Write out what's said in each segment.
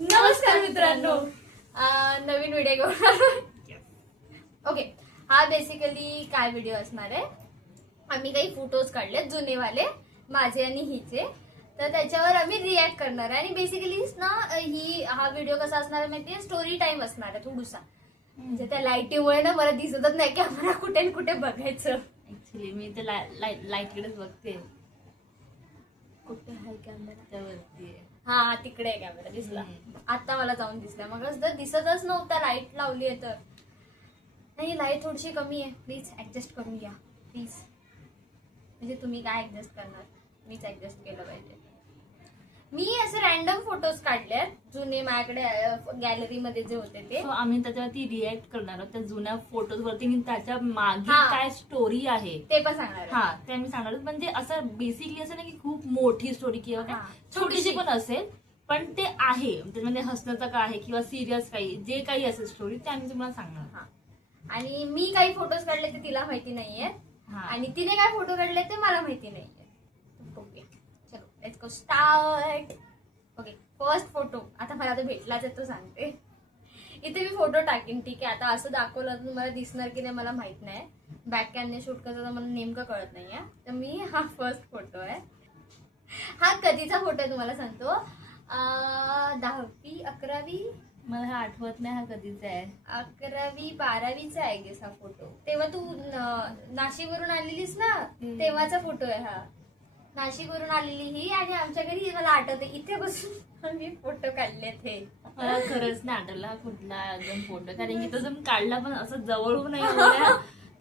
नमस्कार मित्रांनो, नवीन व्हिडिओ घेऊन आलोय. ओके, हा बेसिकली काय व्हिडिओ असणार आहे. आम्ही काही फोटोज काढले जुनेवाले माझे आणि हिचे, तर त्याच्यावर आम्ही रिॲक्ट करणार आहे. आणि बेसिकली ना हा व्हिडिओ कसा असणार आहे माहितीये, स्टोरी टाइम असणार आहे थोडासा. म्हणजे त्या लाईटीमुळे ना मला दिसतच नाही की आम्हाला कुठे कुठे बघायचं. ऍक्च्युली मी तर लाईटकडेच बघते. कुठे आहे कॅमेरा? त्यावरती आहे. हा तिकडे आहे कॅमेरा, दिसला आता मला जाऊन दिसला. मग दिसतच नव्हता, लाईट लावली आहे तर. नाही, लाईट थोडीशी कमी आहे, प्लीज ऍडजस्ट करून घ्या प्लीज. म्हणजे तुम्ही काय ऍडजस्ट करणार, मीच ऍडजस्ट केलं पाहिजे. मी असे रॅन्डम फोटोज काढले जुने माझ्याकडे गॅलरीमध्ये जे होते ते. आम्ही त्याच्यावरती रिॲक्ट करणार आहोत त्या जुन्या फोटोज वरती आणि त्याच्या मागे काय स्टोरी आहे ते पण सांगणार. हा, ते आम्ही सांगणार आहोत. म्हणजे असं बेसिकली असं नाही की खूप मोठी स्टोरी किंवा छोटीशी पण असेल, पण ते आहे त्याच्यामध्ये हसण्याचं काय आहे किंवा सिरियस काही जे काही असेल स्टोरी ते आम्ही तुम्हाला सांगणार. आणि मी काही फोटोज काढले ते तिला माहिती नाहीये आणि तिने काय फोटो काढले ते मला माहिती नाहीये. चलो let's go start. Okay, first photo आता मला भेटलाच आहे तो सांगते. इथे मी फोटो टाकीन, ठीक आहे. आता असं दाखवलं तर तुम्हाला दिसणार की नाही मला माहित नाही. बॅक कॅमने शूट करतो तर मला नेमकं कळत नाहीये. तर मी हा फर्स्ट फोटो आहे. हा कधीचा फोटो आहे तुम्हाला सांगतो. 10वी 11वी, मला हा आठवत नाही हा कधीचा आहे. 11वी 12वीचा आहे गेस हा फोटो. तेव्हा तू नाशिकवरून आलेलीस ना, तेव्हाचा फोटो आहे हा. नाशिकवरून आलेली ही, आणि आमच्या घरी मला आठवते इथे बसून आम्ही फोटो काढलेत. हे मला खरंच नाही आठवला हा कुठला एकदम फोटो, कारण की तो जर काढला पण असं जवळून नाही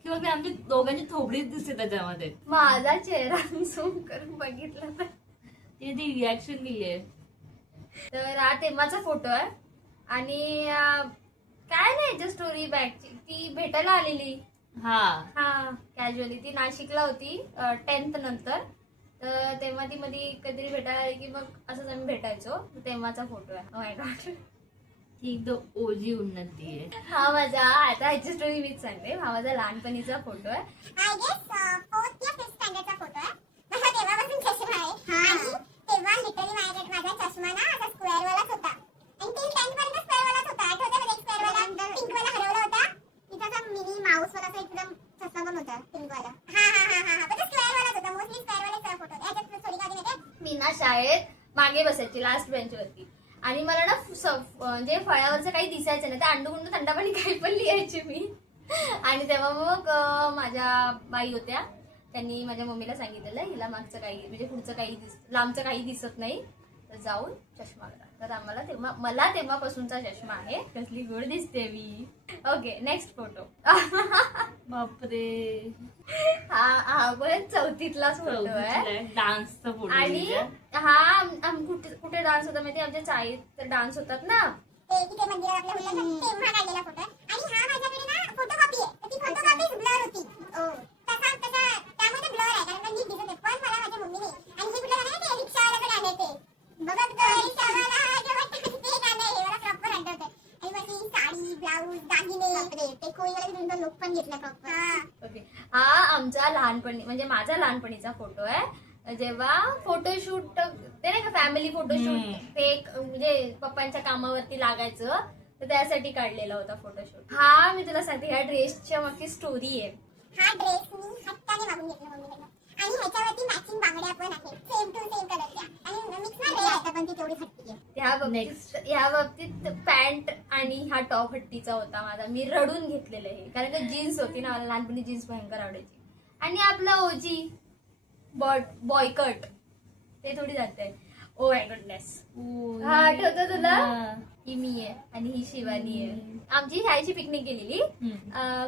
किंवा मी आमची दोघांची थोबडीच दिसते त्याच्यामध्ये. माझा चेहरा झूम करून बघितला तर तिने ती रिॲक्शन दिली आहे. तर हा तेव्हाचा फोटो आहे. आणि काय नाही, जस्ट स्टोरी बॅकची. ती भेटायला आलेली हा कॅज्युअली. ती नाशिकला होती 10th नंतर. तर तेव्हा ती मध्ये कधीतरी भेटायला आली की मग असंच आम्ही भेटायचो. तेव्हाचा फोटो आहे. माय गॉड, ती एकदम ओजी उन्नती आहे. हा माझा, आता ह्याची स्टोरी मीच सांगते. हा माझा लहानपणीचा फोटो आहे. आय गेस 4th या 5th स्टँडर्डचा फोटो आहे. माझा तेव्हापासून चष्मा आहे. आणि तेव्हा लिटरली माझा चष्मा ना असा स्क्वेअर वालाच होता. आणि 10th पर्यंत स्क्वेअर वालाच होता. आठवतं मला, एक स्क्वेअर वाला पिंक वाला हरवला होता. तिचा असा मिनी माऊस वाला एकदम चष्मा पण होता पिंक वाला. हा पण तो स्क्वेअर वालाच होता. मोस्टली स्क्वेअर वालाच फोटो. याच्यात थोडी काढली नाही. मी ना शाळेत मागे बसायची, लास्ट बेंचवरती. आणि मला ना म्हणजे फळ्यावरचं काही दिसायचं नाही. तर अंडूगुंडू थंडापाणी काही पण लिहायची मी. आणि तेव्हा मग माझ्या बाई होत्या, त्यांनी माझ्या मम्मीला सांगितलेलं हिला मागचं काही म्हणजे पुढचं काही लांबचं काही दिसत नाही, तर जाऊन चष्मा करा. तर मला तेव्हापासूनचा चष्मा आहे. कसली गोड दिसते मी. Okay, next photo. बापरे, हा पण 4थीतलाच फोटो आहे. डान्सचा फोटो. आणि हा कुठे डान्स होता माहिती, आमच्या चाळीत डान्स होतात ना, ते तिथे मंदिरात आपल्या होतं तेव्हा काढलेला फोटो. आणि हा माझ्याकडे ना फोटोकॉपी आहे. तर ती फोटोकॉपी ब्लर होती. तसा त्यामध्ये ब्लर आहे, कारण नीट दिसत नाही. पण मला माझ्या मम्मीने, आणि हे कुठलं गाणं आहे ते रिक्षावाल्याकडे आले ते बघत गं रिक्षावाला ते गाणं आहे मला प्रॉपर आठवतंय. आणि माझी साडी, ब्लाऊज, दागिने, ते कोळीवाला लोक पण घेतला प्रॉपर. ओके, हा आमचा लहानपणी म्हणजे माझा लहानपणीचा फोटो आहे. जेव्हा फोटोशूट ते नाही का, फॅमिली फोटोशूट, ते एक म्हणजे पप्पांच्या कामावरती लागायचं, तर त्यासाठी काढलेला होता फोटोशूट. हा मी तुला सांगते, ह्या ड्रेसच्या मागची स्टोरी आहे. हा ड्रेस मी हट्टाने मागून घेतला मम्मीकडनं. आणि ह्याच्यावरती मॅचिंग बांगड्या पण आहेत, सेम टू सेम कलरच्या. आणि मिक्स नाही आहे, पण ती तेवढी हट्टी आहे. ह्या बाबतीत पॅन्ट आणि हा टॉप हट्टीचा होता माझा. मी रडून घेतलेलं आहे, कारण का जीन्स होती ना, मला लहानपणी जीन्स भयंकर आवडायची. आणि आपला ओजी बॉयकट ते थोडी जाते. ओ माय गुडनेस, हा आठवतं तुला? ही मी आहे आणि ही शिवानी आहे. आमची शाळेची पिकनिक गेलेली.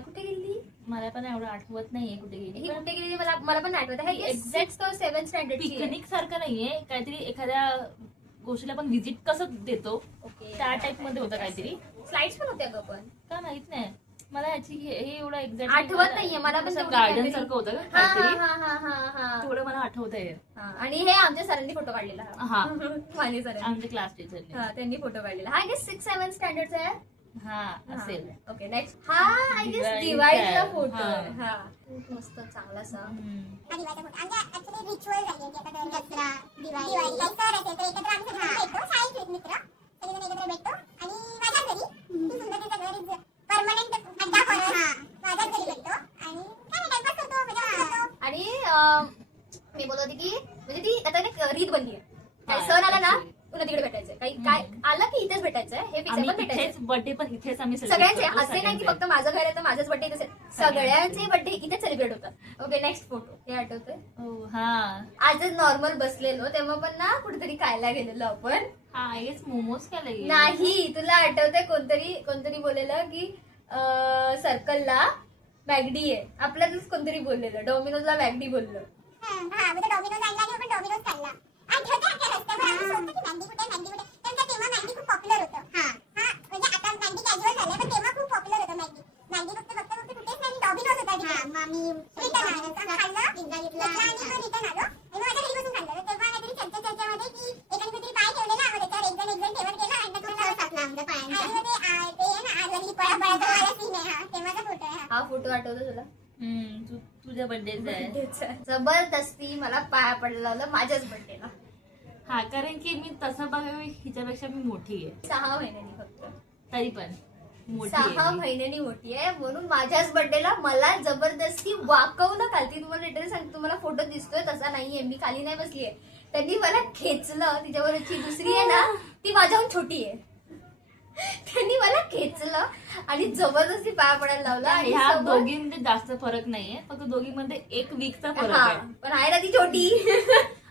कुठे गेलेली मला पण एवढं आठवत नाहीये कुठे गेली. ही कुठे गेलेली मला पण आठवत आहे. एक्झॅक्ट 7th स्टँडर्ड पिकनिक सारखं नाहीये, काहीतरी एखाद्या गोष्टीला आपण व्हिजिट कसं देतो त्या टाइप मध्ये होतं काहीतरी. स्लाइड्स पण होत्या ग, पण का माहित नाही मला याची हे एवढं एक्झॅक्ट आठवत नाहीये. मला पण गार्डन सारखं होतं थोडं मला आठवत आहे. आणि हे आमच्या सरांनी फोटो काढलेला. हा माने सर आमचे क्लास टीचर त्यांनी फोटो काढलेला. हा गेस 6th-7th स्टँडर्डचा आहे. हा असेल. Okay, next. हा आय गेस दिवाळीचा फोटो आहे. हा मस्त चांगलासा दिवाळीचा फोटो. आमच्या ऍक्च्युली रिच्युअल झाली होती आता दसरा दिवाळी काही सर असेल तर एकत्र आम्ही सगळे भेटतो. शाळेत मित्र सगळेजण एकत्र काही काय आलं की इथेच भेटायचंय, हे फिक्स आम्ही पण भेटायचं इथेच बर्थडे पण इथेच आम्ही सगळ्यांचे. celebrate करतो, असे नाही की सगळ्यांचे. फक्त माझं घर आहे तर माझंच बर्थडे तसे सगळ्यांचे बर्थडे इथेच सेलिब्रेट होतात. ओके नेक्स्ट फोटो, हे आठवतंय हो, हा आजच नॉर्मल बसलेलो तेव्हा पण ना कुठेतरी खायला गेलेलो आपण. हा हेच मोमोज खायला गेले. नाही तुला आठवतंय कोणतरी बोललेलं की सर्कलला मॅगडी आहे, आपल्यातच कोणतरी बोललेलं डॉमिनोजला मॅगडी बोललं. हा म्हणजे डॉमिनोज आणला आणि आपण डॉमिनोज खाल्ला. आठवतं आपल्या रस्त्यावर आम्ही शोधतो की मॅगी कुठे मॅगी कुठे. तेव्हा मॅगी खूप पॉप्युलर होतं. हा म्हणजे आता मॅगी कॅज्युअल झालंय पण तेव्हा खूप पॉप्युलर होतं मॅगी. मॅगी फक्त कुठेच नाही, डॉमिनोज होता तिथे. मामी रिटर्न आलो, खाल्लं, पिझ्झा घेतला आणि मग रिटर्न आलो आणि मग माझ्या घरी बसून खाल्लं. तर तेव्हा काहीतरी चर्चेमध्ये की एकाने कुठेतरी पाय ठेवलेला, मग त्याच्यावर एक जण ठेवत गेला आणि तो टाकला आमच्या पायांचा. आणि मग ते आहे ना आजही पळापळाचा वाला सीन आहे. हा तेव्हाचा फोटो आहे. हा फोटो आठवतो तुला? तुझ्या बर्थडेचा आहे. जबरदस्ती मला पाया पडलं लावलं माझ्याच बर्थडेला. हा कारण की मी तसं बघा हिच्यापेक्षा मी मोठी आहे 6 महिन्यांनी फक्त, तरी पण मोठी 6 आहे मी. महिन्यांनी मोठी आहे म्हणून माझ्याच बर्थडेला मला जबरदस्ती वाकवलं खालती. तुम्हाला लिटरली सांगते, तुम्हाला फोटो दिसतोय तसा नाहीये, मी खाली नाही बसलीये. त्यांनी मला खेचलं, तिच्यावरची दुसरी आहे ना ती माझ्याहून छोटी आहे. त्यांनी मला खेचलं आणि जबरदस्ती पाया पडायला लावला. आणि ह्या समोर- दोघींमध्ये जास्त फरक नाहीये, फक्त दोघींमध्ये 1 वीकचा फरक हा, आहे. पण आहे ना ती छोटी.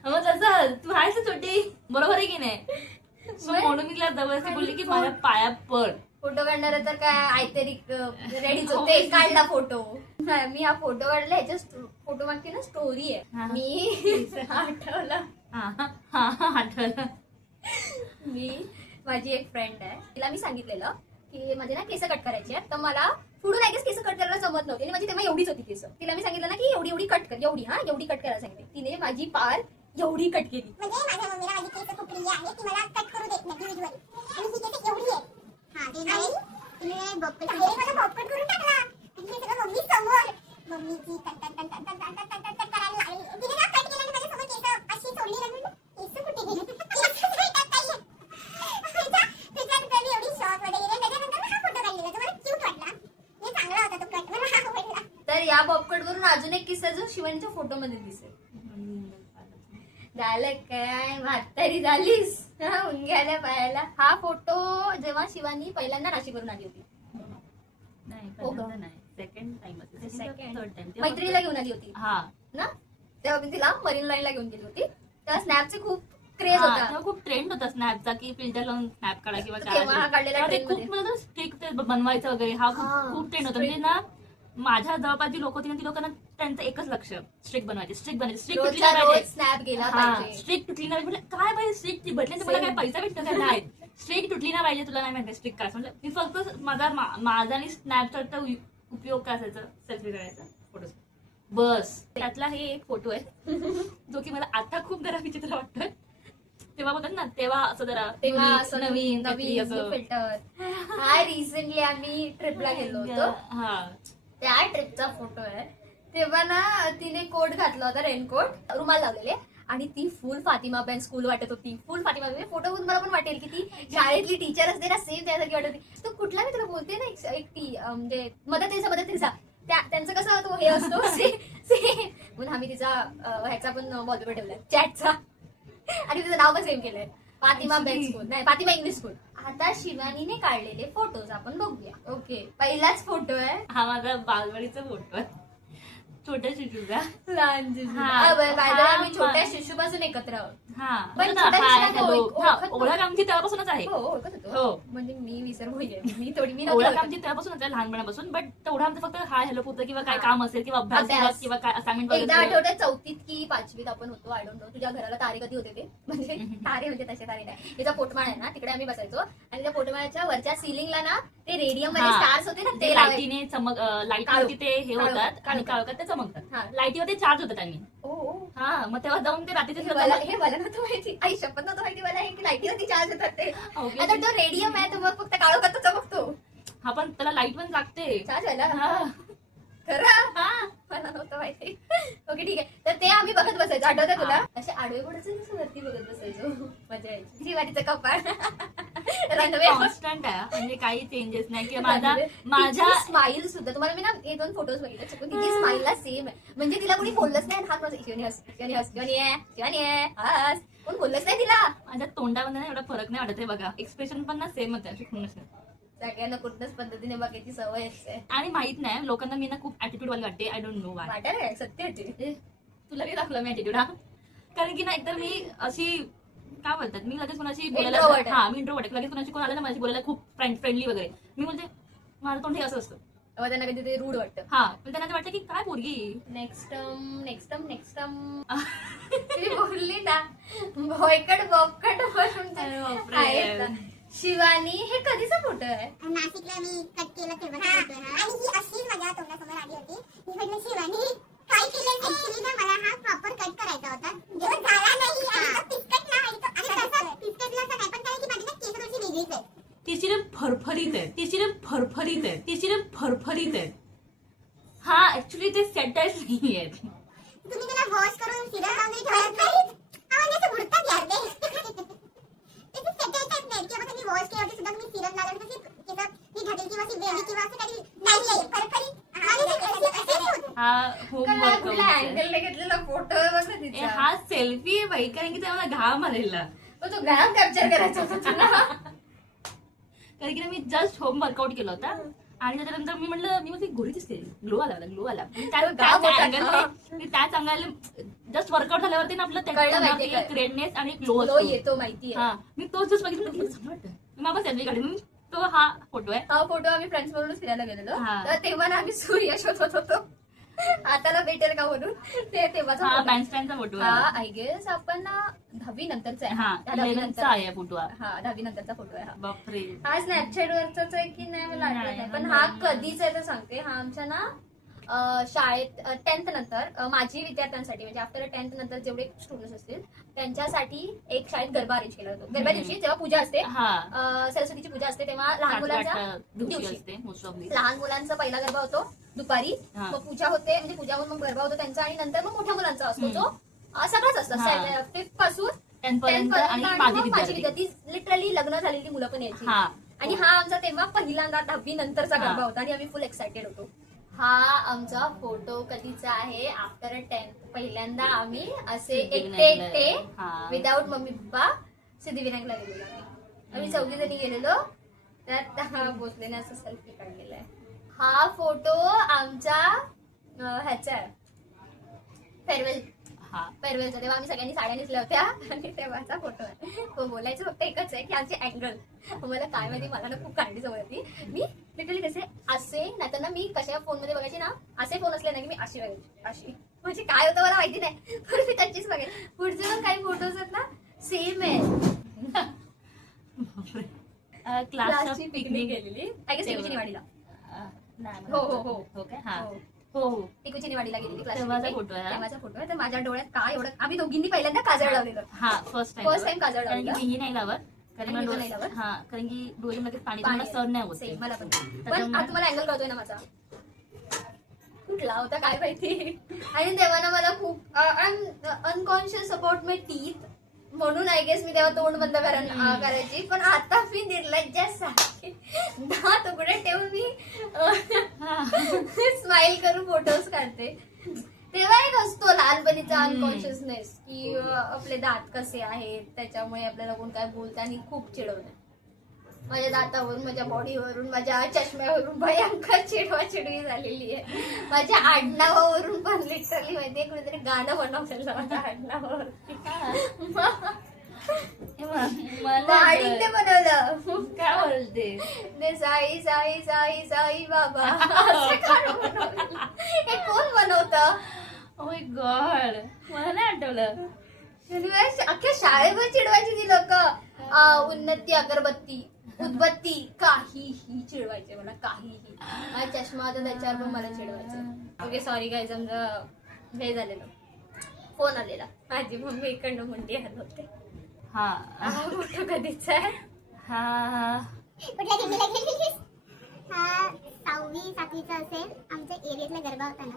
मग तसं तू आहेस ना छोटी, बरोबर आहे की नाही? मग म्हणून मी तिला जबरदस्ती बोलली की माझ्या पाया पड. फोटो काढणार तर काय आयतरी रेडीच होते, काढला फोटो. मी हा फोटो काढला, ह्याच्या फोटो मागची ना स्टोरी हा. आहे. मी आठवलं, आठवलं. माझी एक फ्रेंड आहे, तिला मी सांगितलेलं की माझे ना केस कट करायचे आहेत, तर मला पुढून आय गेस केस कट करायला जमत नव्हते आणि माझी तेव्हा एवढीच होती केस. तिला मी सांगितलं ना की एवढी कट कर, एवढी कट करायला सांगितली. तिने माझी पार एवढी कट केली. म्हणजे माझ्या मम्मीला माझी केस खूप प्रिय आहे, ती मला कट करू देत नाही युजली. आणि ही केस एवढी आहे. हा ते नाही तिने बॉपकट करून टाकला. आणि हे सगळं मम्मी समोर. मम्मीची कट करायला लागली. तिने ना कट केलं आणि माझ्या समोर केस अशी सोडली ना, म्हणून केस कुठे गेली? केस भेटत नाहीये. त्याच्यानंतर मी एवढी शॉक मध्ये गेले. त्याच्यानंतर हा फोटो काढलेला तो मला क्यूट वाटला. हे चांगला होता तो कट, मला हा आवडला. तर या बॉबकट वरून अजून एक किस्सा जो शिवानीच्या फोटो मध्ये दिसेल. झालं काय, म्हातारी झालीस मुंग्याला पायाला. हा फोटो जेव्हा शिवानी पहिल्यांदा नाशिकवरून आली होती, नाही हो का? पहिल्यांदा नाही, second time Second. Third time मैत्रिणीला घेऊन आली होती हा ना, तेव्हा मी तिला मरीन लाईनला घेऊन गेली होती. तेव्हा स्नॅपचे खूप क्रेज हा, होता. तेव्हा खूप ट्रेंड होता स्नॅपचा की फिल्टर लावून स्नॅप काढा किंवा काय तेव्हा हा काढलेला तेव्हा ते trend खूप मध्ये. म्हणजे स्ट्रिक्ट बनवायचं वगैरे हा हा, खूप ट्रेंड होता. म्हणजे ना माझ्या जवळपास जी लोक होती ना ती लोकांना त्यांचं एकच लक्ष स्ट्रिक्ट बनवायचे, स्ट्रिक्ट तुटली रोजच्या नाही रोज पाहिजे. स्नॅप गेला हा पाहिजे. स्ट्रिक्ट तुटली नाही पाहिजे. म्हटलं, काय पाहिजे स्ट्रिक्ट भेटले तर मला काय Same. पैसा भेटतो का? नाही स्ट्रिक्ट तुटली नाही पाहिजे, तुला नाही माहिती स्ट्रिक्ट काय म्हणजे मी फक्त माझा आणि स्नॅपचॅटचा उपयोग काय असायचा, सेल्फी करायचा फोटो बस. त्यातला हे एक फोटो आहे जो की मला आता खूप जरा विचित्र वाटतोय. तेव्हा बोलतात ना तेव्हा असं जरा तेव्हा unique, असं नवीन काहीतरी असं फिल्टर. हा रिसेंटली आम्ही ट्रिपला गेलो होतो, हा त्या ट्रिपचा फोटो आहे. तेव्हा ना तिने कोट घातला होता, रेनकोट, रुमाल लावलेले आणि ती फुल फातिमा बेन स्कूल वाटत होती. फुल फातिमा बेन फोटो बघून मला पण वाटेल की ती शाळेतली टीचर असते ना, सेम त्यासारखी वाटत होती. तो कुठला मी तुला बोलते ना एक ती म्हणजे मदतीचा त्यांचं कसं तो हे असतो म्हणून आम्ही तिचा ह्याचा पण वॉलपेपर ठेवलाय चॅटचा आणि तिचं नाव पण सेम केलंय, फातिमा बेन स्कूल, नाही फातिमा इंग्लिश स्कूल. आता शिवानीने काढलेले फोटोज आपण बघूया. ओके, पहिलाच फोटो आहे हा माझा बालवाडीचा फोटो आहे, छोट्या शिशूचा. लहान हा. आम्ही छोट्या शिशूपासून एकत्र आहोत. हा पण बघा, छोट्या हाय, शिशूला हॅलो. ओळख- हा, ओळखत ओळख आमची तेव्हापासूनच आहे. हो ओळखत होतो, हो. म्हणजे मी विसर होईल, मी नव्हती ओळख ओळखत. आमची तेव्हापासूनच आहे, लहानपणापासून. बट तेवढं आमचं फक्त हाय हॅलो पुरतं किंवा काय हा. काम असेल किंवा अभ्यास अभ्यास. किंवा काय असाइनमेंट एकदा वगैरे. आठवड्यात 4थीत की 5वीत आपण होतो, आय डोंट नो. तुझ्या घराला तारे कधी होते ते, म्हणजे तारे म्हणजे तसे तारे नाही. तिचा पोटमाळ आहे ना, तिकडे आम्ही बसायचो आणि त्या पोटमाळ्याच्या वरच्या सिलिंगला ना ते रेडियम मध्ये हा. स्टार्स होते ना, ते ते लावायचे. लाईटीने चमक लाईटीवरती काळोख. ते हे होतात काळोख. आणि काळोखात ते चमकतात. हा. लाईटीवरती चार्ज होतात आम्ही. ओ हा मग तेव्हा जाऊन ते रात्रीचे हे मला नव्हतं माहिती, आई शपथ नव्हतं माहिती मला हे की लाईटीवरती चार्ज होतात ते. आता तो रेडियम आहे, तो मग फक्त काळोखात चमकतो. हा पण त्याला लाईट पण लागते. चार्ज व्हायला हा. खरं, मला नव्हतं माहिती. ओके ठीक आहे, तर ते आम्ही बघत बसायचो, आठवतं तुला? असे आडवे पडायचे वरती बघत बसायचो, मजा यायची. शिवानीचं कपाळ रणवे कॉन्स्टंट आहे म्हणजे काही चेंजेस नाही किंवा माझ्या स्माईल सुद्धा. तुम्हाला मी ना हे 2 फोटोज बघितले चुकून, तिची स्माईलला सेम आहे. म्हणजे तिला कोणी बोललंच नाही, हात माझा शिवानी हस, शिवानी हस, शिवानी आहे, शिवानी आहे, हस. कोण बोललंच नाही तिला. माझ्या तोंडामध्ये ना एवढा फरक नाही वाटत आहे बघा, एक्सप्रेशन पण ना सेम होते अशी खूनच नाही. सगळ्यांना कुठल्याच पद्धतीने बघायची सवय असते. आणि माहित नाही लोकांना मी ना खूप ऍटिट्यूड वाली वाटते. I don't know Y. वाटायला काय सत्य होती. तुला नाही दाखवलं मी ऍटिट्यूड हा, कारण की ना एकतर मी अशी काय बोलतात, मी लगेच कोणाशी Introvert बोलायला, आहे. हा मी इंट्रोवर्ट लगेच कोणाशी कोण आलं ना माझी बोलायला खूप फ्रेंडली वगैरे, मी बोलते माझं तोंड हे असं असतं. तेव्हा त्यांना कधी ते रूढ वाटतं. हा पण त्यांना ते वाटतं की काय पोरगी. नेक्स्ट ती बोलली ना भोयकट बोकट म्हणून अरे बापरे. आहेत ना. शिवानी हे कधीचा फोटो आहे. नाशिकला मी कट केलं तेव्हा आणि ही अशीच माझ्या तोंडासमोर आली होती. मी म्हटलं शिवानी काय केलं. ऍक्च्युली ना मला हा प्रॉपर कट करायचा होता, जेव्हा झाला नाही आणि तो पिस्कटला आणि तसा पिस्कटला असं नाही, पण कारण की माझी ना केस थोडीशी वेगळीच आहे. तिची रे फरफरीत आहे, तिची रे फरफरीत आहे. हा ऍक्च्युली ते सेटल्स नाही आहेत. तुम्ही त्याला वॉश करून सिरम लावून जरी ठेवलात तरी हा म्हणजे असं बुडतात यार ते. त्याचे सेटल टाईप नाही किंवा त्यांनी वॉश केल्यावरती सुद्धा मी सिरम लावल्यावर कशी केस मी घाटेल किंवा अशी वेगळी किंवा असं काही नाही आहे फरफरी. हा होमवर्क कुठल्या अँगलने घेतलेला फोटो आहे बघ ना तिचा. हा सेल्फी आहे बाई, कारण की ते मला घाम आलेला. तो ग्राम कॅप्चर करायचा होता तुला. कारण की ना मी जस्ट होम वर्कआउट केलं होता आणि त्याच्यानंतर मी म्हटलं गोरी दिसते, ग्लो आला. त्याच अंगाला जस्ट वर्कआउट झाल्यावरती ना आपलं कळलं माहितीये एक रेडनेस आणि ग्लो ग्लो असतो. येतो माहितीये. हा मी तोच जस्ट बघितलं, मग सेल्फी काढली. तो हा फोटो आहे. हा फोटो आम्ही फ्रेंड्स बरोबर फिरायला गेलेलो, हा. तर तेव्हा ना आम्ही सूर्य शोधत होतो हाताला भेटेल का म्हणून. ते तेव्हाचा हा photo. बँडस्टँडचा फोटो हा आहे. आय गेस आपण ना 10वी नंतरचा आहे. हा हा, 10वी 11th चा आहे फोटो हा. हा 10वी नंतरचा फोटो आहे हा. बापरे. हा स्नॅपचॅट वरचाच आहे की नाही मला आठवत नाही, नाही, पण हा हा नाही. कधीच आहे तर सांगते. हा आमच्या ना शाळेत 10th नंतर माझी विद्यार्थ्यांसाठी म्हणजे आफ्टर 10th नंतर जेवढे स्टुडंट्स असतील त्यांच्यासाठी एक शाळेत गरबा अरेंज केला जातो. गरबा दिवशी जेव्हा पूजा असते, हा सरस्वतीची पूजा असते, तेव्हा लहान मुलांचा दिवशी असते मोस्ट ऑफ लहान मुलांचा पहिला गरबा होतो दुपारी, हा. मग पूजा होते, म्हणजे पूजावर मग गरबा होतो त्यांचा, आणि नंतर मग मोठ्या मुलांचा असतो जो सगळाच असतं हा. 5th पासून 10th 10th पर्यंत पर्यंत. आणि आणि माझी मग माझी विद्यार्थी. विद्यार्थी लिटरली लग्न झालेली मुलं पण यायची. हा आणि हा आमचा तेव्हा पहिल्यांदा 10वी नंतरचा हा. गरबा होता आणि आम्ही फुल एक्साइटेड होतो. हा आमचा फोटो कधीचा आहे, आफ्टर 10th पहिल्यांदा आम्ही असे एकटे हा. विदाऊट मम्मी पप्पा सिद्धिविनायकला गेलेलो. आम्ही 4 जणी गेलेलो, त्यात हा भोसलेने असं सेल्फी काढलेला आहे. हा फोटो आमच्या ह्याचा आहे फेअरवेलचा, तेव्हा आम्ही सगळ्यांनी साड्या नेसल्या होत्या आणि तेव्हाचा फोटो आहे. तो बोलायचं फक्त एकच आहे की आमची अँगल, मला काय माहिती, मला ना खूप काढली सवय होती. मी लिटरली कसे असे, नाहीतर ना मी कशा फोन मध्ये बघायची ना, असे फोन असले ना की मी अशी बघायची, अशी म्हणजे काय होतं मला माहिती नाही, पण मी त्यांचीच बघायची. पुढचे पण काही फोटोज आहेत ना सेम आहे. क्लासची पिकनिक गेलेली आय गेस टिकूची निवाडीला. हो, हो, हो. हो काय हा हो. हो टिकूची निवाडीला गेलेली क्लास. तेव्हाचा photo आहे हा. तेव्हाचा फोटो आहे. तर माझ्या डोळ्यात काय एवढं, आम्ही दोघींनी पहिल्यांदा काजळ लावलेलं. हा फर्स्ट First time काजळ कारण की लावलं. मीही नाही लावत, कारण आणि मला मी पण नाही डोळे- लावत. हा कारण की डोळे लगेच पाणी मला सहन नाही होत. Same, मला पण. पण त्याच्यामुळे- आता तुम्हाला अँगल कळतोय ना माझा, कुठला होता काय माहिती. आणि तेव्हा ना मला खूप अनकॉन्शियस अबाउट माय टीथ, म्हणून आय गेस मी तेव्हा तोंड बंद करायची. पण आता मी निर्लज्जासारखी दात उघडे ठेवून मी स्माइल करून फोटोज काढते. तेव्हा एक असतो लहानपणीचा अनकॉन्शियसनेस की आपले दात कसे आहेत, त्याच्यामुळे आपल्याला कोण काय बोलतं आणि खूप चिडवणं. माझ्या दातावरून, माझ्या बॉडीवरून, माझ्या चष्म्यावरून भयंकर चिडवाचिडवी झालेली आहे. माझ्या आडनावावरून पण लिटरली माहितीये कुणीतरी गाणं बनवलेलं माझ्या आडनावावर. बनवलं काय बोलते ते साई साई साई साई बाबा. असं गाणं बनवलेलं. हे कोण बनवतं? ओ माय गॉड, मला नाही आठवलं. अख्ख्या शाळेवर चिडवायची ती लोक. उन्नती अगरबत्ती उदबत्ती काहीही चिडवायचे मला, काहीही. माझा चष्मा होता त्याच्यावर पण मला चिडवायचे. ओके सॉरी गाईज, आमचं हे झालेलं, फोन आलेला. माझी मम्मी इकडनं मुंडी आणत होते. हा फोटो कधीच आहे. हा कुठल्या दिल्लीला गेलेलीस? हा 6वी 7वीचा असेल. आमच्या एरियातला गरबा होता ना,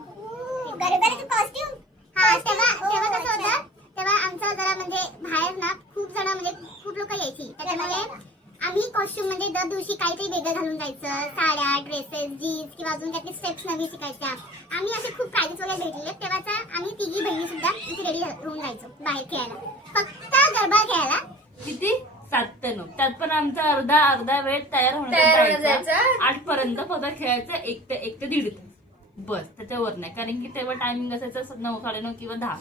गरबाचा कॉस्ट्युम. हा तेव्हा कसं होतं, तेव्हा आमचं जरा म्हणजे बाहेर ना खूप जण म्हणजे खूप लोक यायची, त्याच्यामुळे आम्ही कॉस्ट्युम म्हणजे दर दिवशी काहीतरी वेगळं घालून जायचं. साड्या, ड्रेसेस, जीन्स किंवा अजून त्यातली स्टेप्स नवी शिकायच्या. आम्ही असे खूप प्राइजेस वगैरे भेटलेले. तेव्हाचा आम्ही तिघी बहिणी सुद्धा इथे रेडी होऊन जायचो बाहेर खेळायला. फक्त गरबा खेळायला. किती 7 ते 9. त्यात पण आमचा अर्धा वेळ तयार तयार होण्यात होण्यात जायचा. जायचा. 8 पर्यंत फक्त खेळायचं 1 ते 1.5 तास बस, त्याच्यावर नाही. कारण की तेव्हा टायमिंग असायचं 9, 9:30 किंवा 10.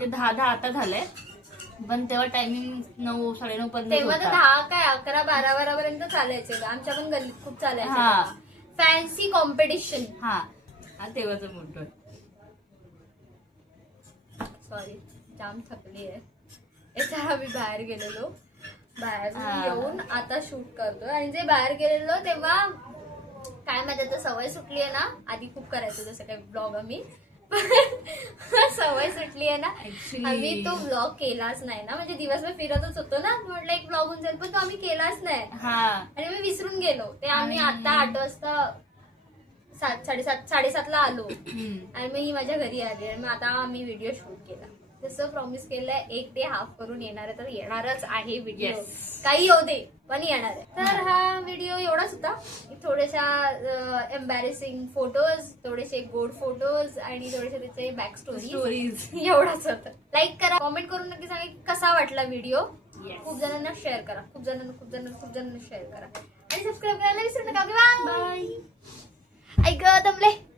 ते 10 आता झालंय, पण तेव्हा टायमिंग 9, 9:30 पर्यंत तेव्हा तर होता. 10 काय 11, 12 पर्यंत चालायचे. आमच्या पण गल्लीत खूप हा. चालायचं. Fancy competition. हा तेव्हाच मोठं. सॉरी, जाम थकली आहे. याच्या आम्ही बाहेर गेलेलो, बाहेर हा. येऊन आता शूट करतोय. आणि जे बाहेर गेलेलो तेव्हा काय माझ्या तर सवय सुटली आहे ना, आधी खूप करायचं जसं काही ब्लॉग आम्ही सवय सुटली आहे ना, Actually. आम्ही तो ब्लॉग केलाच नाही ना. म्हणजे दिवसभर फिरतच होतो ना, म्हटलं एक ब्लॉग होऊन जाईल, पण तो आम्ही केलाच नाही. हा आणि मी विसरून गेलो. ते आम्ही आणि- आता 8 वाजता 7:30 आलो. हम्म. आणि मी माझ्या घरी आली आणि मग आता आम्ही व्हिडिओ शूट केला. जसं प्रॉमिस केलंय 1 डे हाफ करून येणार आहे, तर येणारच आहे व्हिडिओ. Yes. काही येऊ दे पण येणार आहे. तर हा व्हिडिओ एवढाच होता. थोड्याशा एम्बॅरेसिंग फोटोज, थोडेसे गोड फोटोज आणि थोडेसे त्याचे बॅक स्टोरीज. एवढाच होतं. लाईक करा, कॉमेंट करून नक्की सांगा की कसा वाटला व्हिडिओ. Yes. खूप जणांना शेअर करा, खूप जणांना शेअर करा आणि सबस्क्राईब करायला विसरू नका. बाय. ऐक दमले.